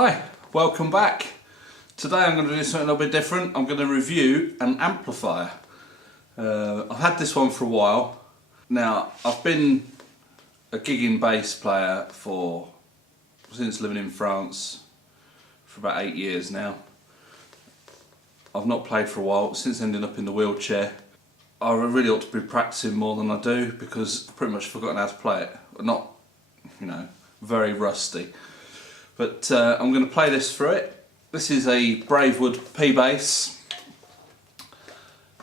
Hi, welcome back. Today I'm going to do something a little bit different. I'm going to review an amplifier. I've had this one for a while. Now, I've been a gigging bass player since living in France for about 8 years now. I've not played for a while since ending up in the wheelchair. I really ought to be practicing more than I do because I've pretty much forgotten how to play it. Not, very rusty. But I'm going to play this through it. This is a Bravewood P Bass,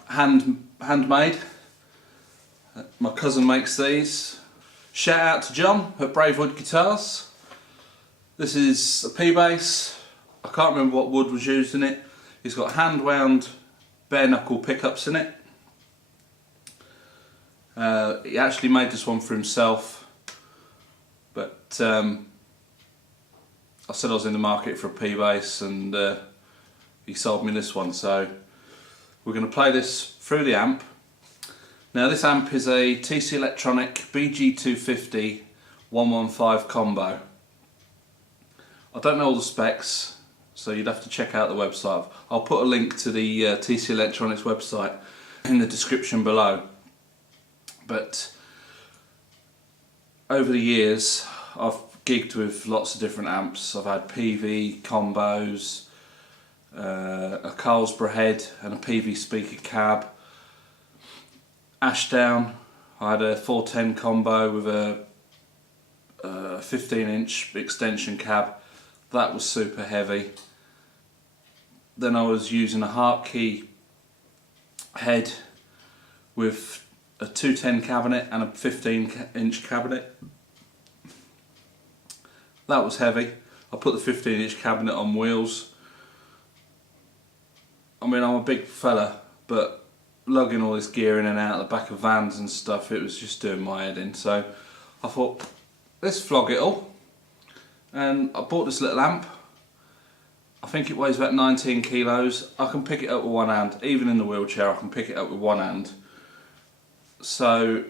handmade. My cousin makes these. Shout out to John at Bravewood Guitars. This is a P Bass. I can't remember what wood was used in it. It's got hand wound bare knuckle pickups in it. He actually made this one for himself, but I said I was in the market for a P Bass and he sold me this one, so we're going to play this through the amp. Now this amp is a TC Electronic BG250-115 combo. I don't know all the specs, so you'd have to check out the website. I'll put a link to the TC Electronics website in the description below. But over the years I've gigged with lots of different amps. I've had PV combos, a Carlsborough head and a PV speaker cab. Ashdown, I had a 410 combo with a 15-inch extension cab. That was super heavy. Then I was using a Hartkey head with a 210 cabinet and a 15-inch cabinet. That was heavy. I put the 15-inch cabinet on wheels. I mean, I'm a big fella, but lugging all this gear in and out of the back of vans and stuff, it was just doing my head in. So I thought, let's flog it all. And I bought this little amp. I think it weighs about 19 kilos. I can pick it up with one hand. Even in the wheelchair, I can pick it up with one hand. So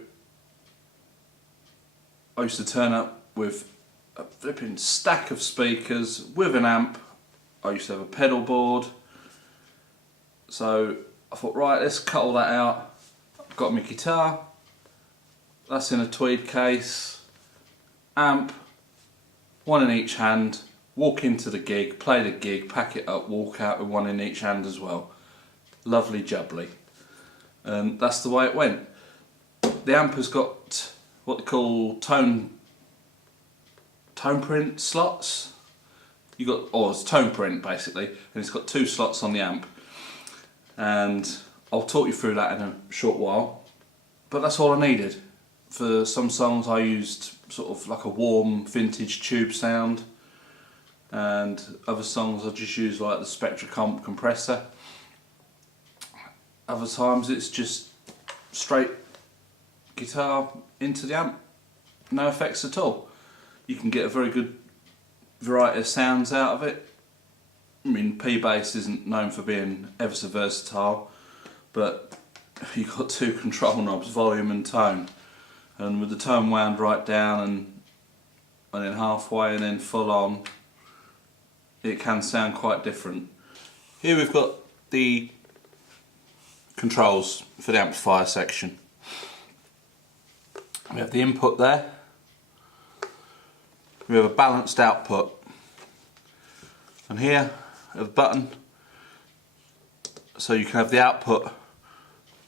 I used to turn up with a flipping stack of speakers with an amp. I used to have a pedal board. So I thought, right, let's cut all that out. I've got my guitar. That's in a tweed case. Amp, one in each hand. Walk into the gig, play the gig, pack it up, walk out with one in each hand as well. Lovely jubbly. And that's the way it went. The amp has got what they call tone print slots. It's tone print basically, and it's got 2 slots on the amp. And I'll talk you through that in a short while. But that's all I needed. For some songs I used sort of like a warm vintage tube sound, and other songs I just used like the Spectra Comp compressor. Other times it's just straight guitar into the amp, no effects at all. You can get a very good variety of sounds out of it. I mean, P Bass isn't known for being ever so versatile, but you've got 2 control knobs, volume and tone, and with the tone wound right down and then halfway and then full on, it can sound quite different. Here we've got the controls for the amplifier section. We have the input there. We have a balanced output, and here we have a button so you can have the output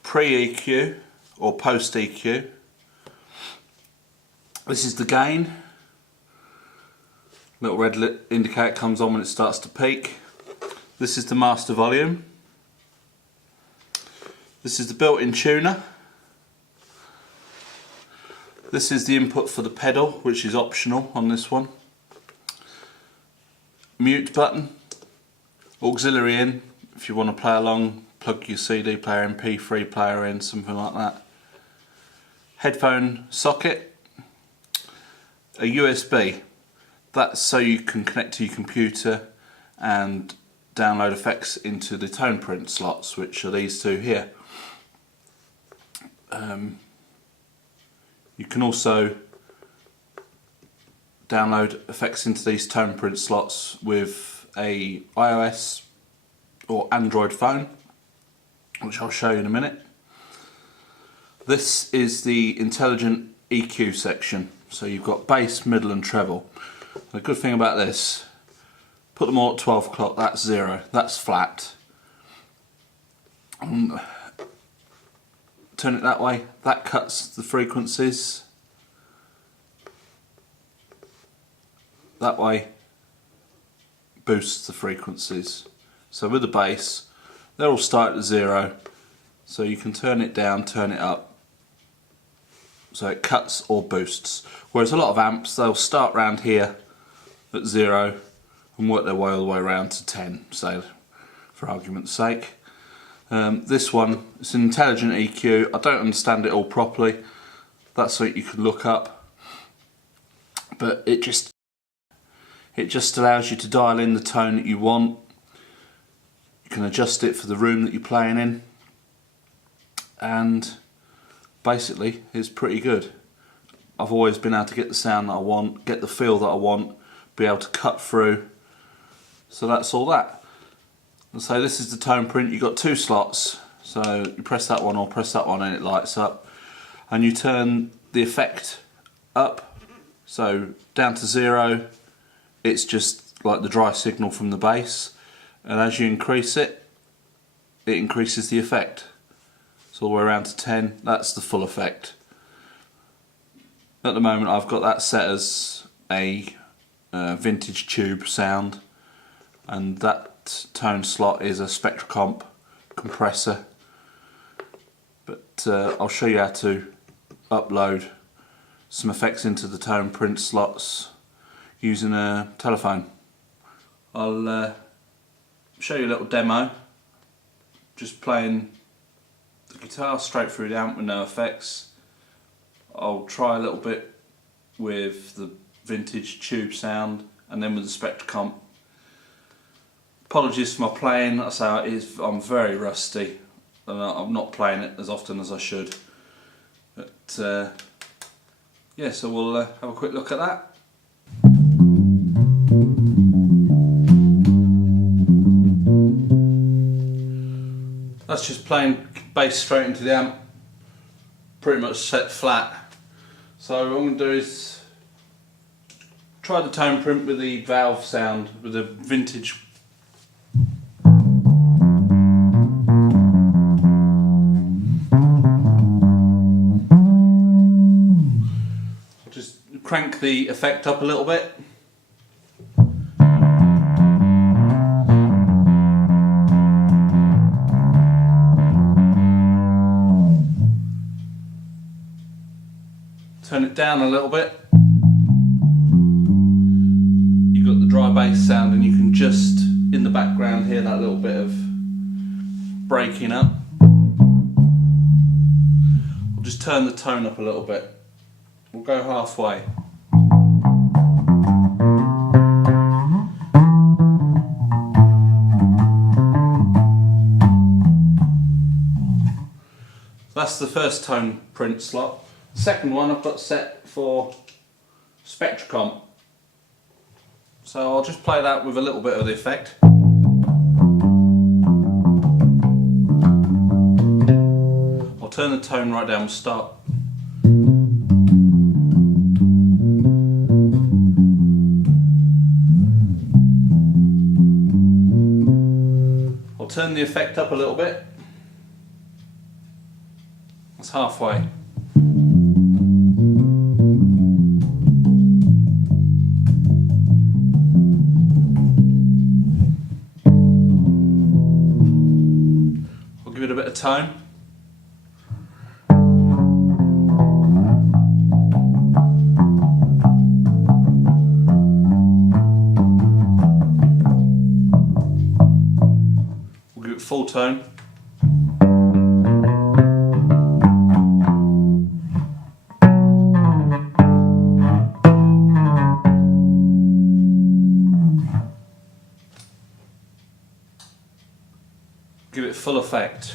pre-EQ or post-EQ. This is the gain. Little red indicator comes on when it starts to peak. This is the master volume. This is the built-in tuner. This is the input for the pedal, which is optional on this one. Mute button. Auxiliary in, if you want to play along, plug your CD player, MP3 player in, something like that. Headphone socket. A USB. That's so you can connect to your computer and download effects into the tone print slots, which are these 2 here. You can also download effects into these tone print slots with a iOS or Android phone, which I'll show you in a minute. This is the intelligent EQ section. So you've got bass, middle and treble. The good thing about this, put them all at 12 o'clock, that's 0, that's flat. Turn it that way, that cuts the frequencies. That way boosts the frequencies. So with the bass, they're all started at 0, so you can turn it down, turn it up, so it cuts or boosts. Whereas a lot of amps, they'll start round here at 0 and work their way all the way around to 10, say, for argument's sake. This one, it's an intelligent EQ. I don't understand it all properly. That's something you could look up. But it just allows you to dial in the tone that you want. You can adjust it for the room that you're playing in. And basically, it's pretty good. I've always been able to get the sound that I want, get the feel that I want, be able to cut through. So that's all that. And so this is the tone print. You've got 2 slots, so you press that one or press that one and it lights up. And you turn the effect up, so down to 0, it's just like the dry signal from the bass. And as you increase it, it increases the effect. So all the way around to 10, that's the full effect. At the moment I've got that set as a vintage tube sound, and that tone slot is a Spectracomp compressor. But I'll show you how to upload some effects into the tone print slots using a telephone. I'll show you a little demo, just playing the guitar straight through the amp with no effects. I'll try a little bit with the vintage tube sound and then with the Spectracomp. Apologies for my playing, I say I'm very rusty and I'm not playing it as often as I should. But yeah, so we'll have a quick look at that. That's just playing bass straight into the amp, pretty much set flat. So what I'm going to do is try the tone print with the valve sound, with the vintage. I'll just crank the effect up a little bit. Turn it down a little bit. You've got the dry bass sound and you can just, in the background, hear that little bit of breaking up. I'll just turn the tone up a little bit. We'll go halfway. That's the first tone print slot. Second one I've got set for Spectracomp, so I'll just play that with a little bit of the effect. I'll turn the tone right down, we'll start. I'll turn the effect up a little bit. That's halfway. Give it a bit of tone. We'll give it full tone. Give it full effect.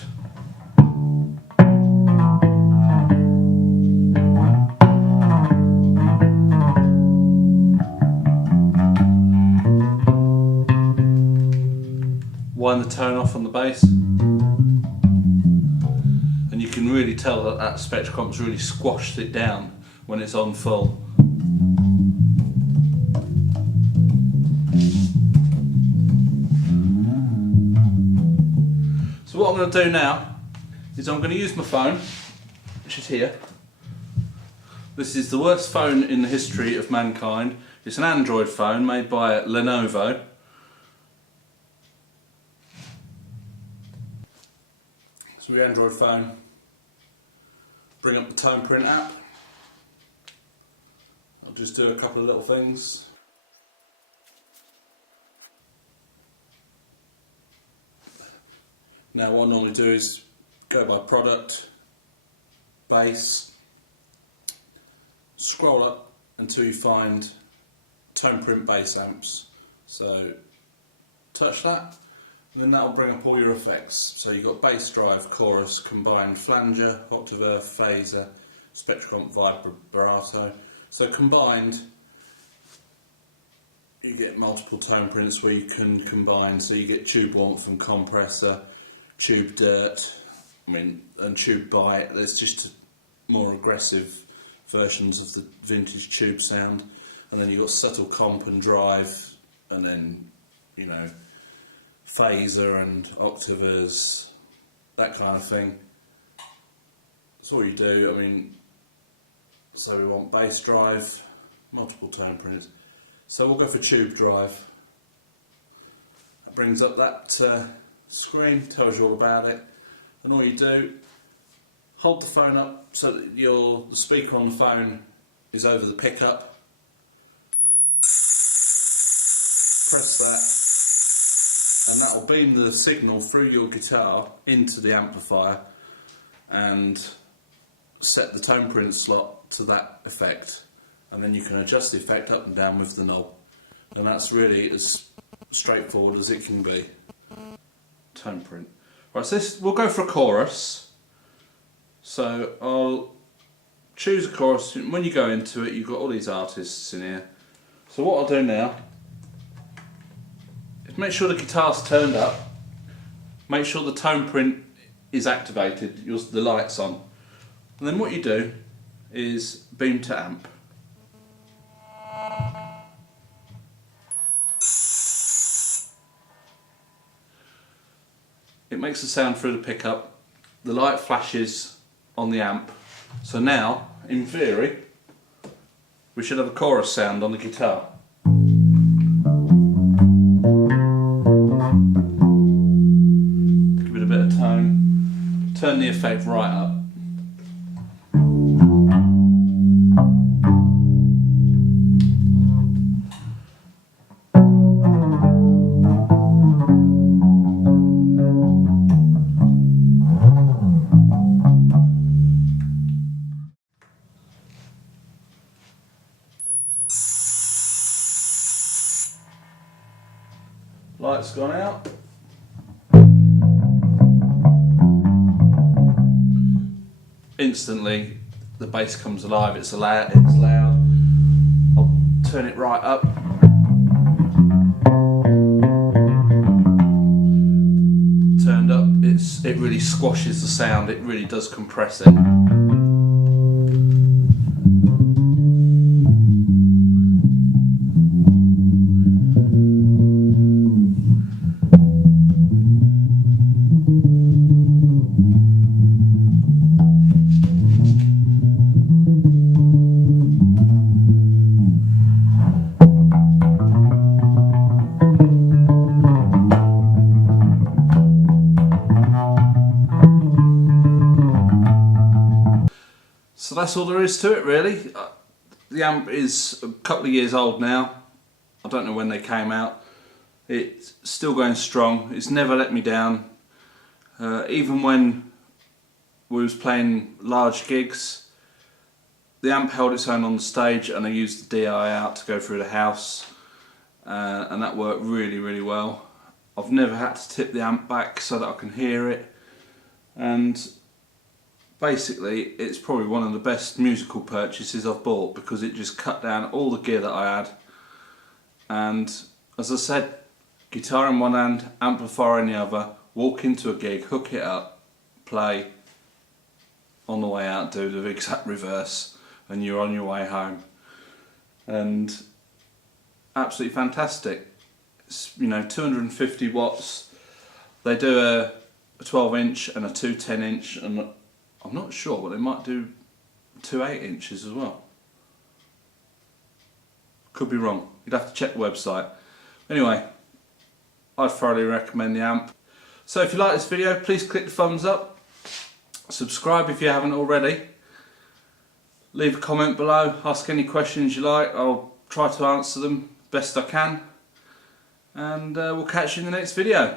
wind the tone off on the bass, and you can really tell that that Spectrocomp's really squashed it down when it's on full. So what I'm going to do now is I'm going to use my phone, which is here. This is the worst phone in the history of mankind. It's an Android phone made by Lenovo. So your Android phone, bring up the tone print app. I'll just do a couple of little things. Now what I normally do is go by product, bass, scroll up until you find tone print bass amps. So touch that, and then that will bring up all your effects. So you've got bass drive, chorus, combined flanger, octave, phaser, Spectrocomp vibrato. So combined, you get multiple tone prints where you can combine. So you get tube warmth and compressor, tube dirt, and tube bite. There's just more aggressive versions of the vintage tube sound, and then you've got subtle comp and drive, and then phaser and octavers, that kind of thing. That's all you do. So we want bass drive, multiple tone prints. So we'll go for tube drive. That brings up that screen, tells you all about it, and all you do, hold the phone up so that the speaker on the phone is over the pickup. Press that, and that will beam the signal through your guitar into the amplifier and set the tone print slot to that effect. And then you can adjust the effect up and down with the knob. And that's really as straightforward as it can be. Tone print. Right, so we'll go for a chorus. So I'll choose a chorus. When you go into it, you've got all these artists in here. So what I'll do now is make sure the guitar's turned up, make sure the tone print is activated, the light's on, and then what you do is beam to amp. It makes a sound through the pickup, the light flashes on the amp. So now, in theory, we should have a chorus sound on the guitar. Give it a bit of tone, turn the effect right up. Light's gone out. Instantly the bass comes alive, it's loud. I'll turn it right up. Turned up, it really squashes the sound, it really does compress it. So that's all there is to it, really. The amp is a couple of years old now. I don't know when they came out. It's still going strong. It's never let me down. Even when we was playing large gigs, the amp held its own on the stage, and I used the DI out to go through the house, and that worked really, really well. I've never had to tip the amp back so that I can hear it, and basically it's probably one of the best musical purchases I've bought, because it just cut down all the gear that I had. And as I said, guitar in one hand, amplifier in the other, walk into a gig, hook it up, play, on the way out do the exact reverse, and you're on your way home. And absolutely fantastic. It's, you know, 250 watts. They do a 12 inch and a 210 inch, and I'm not sure, but they might do 2 8 inches as well. Could be wrong, you'd have to check the website. Anyway, I'd thoroughly recommend the amp. So if you like this video, please click the thumbs up, subscribe if you haven't already, leave a comment below, ask any questions you like, I'll try to answer them best I can, and we'll catch you in the next video.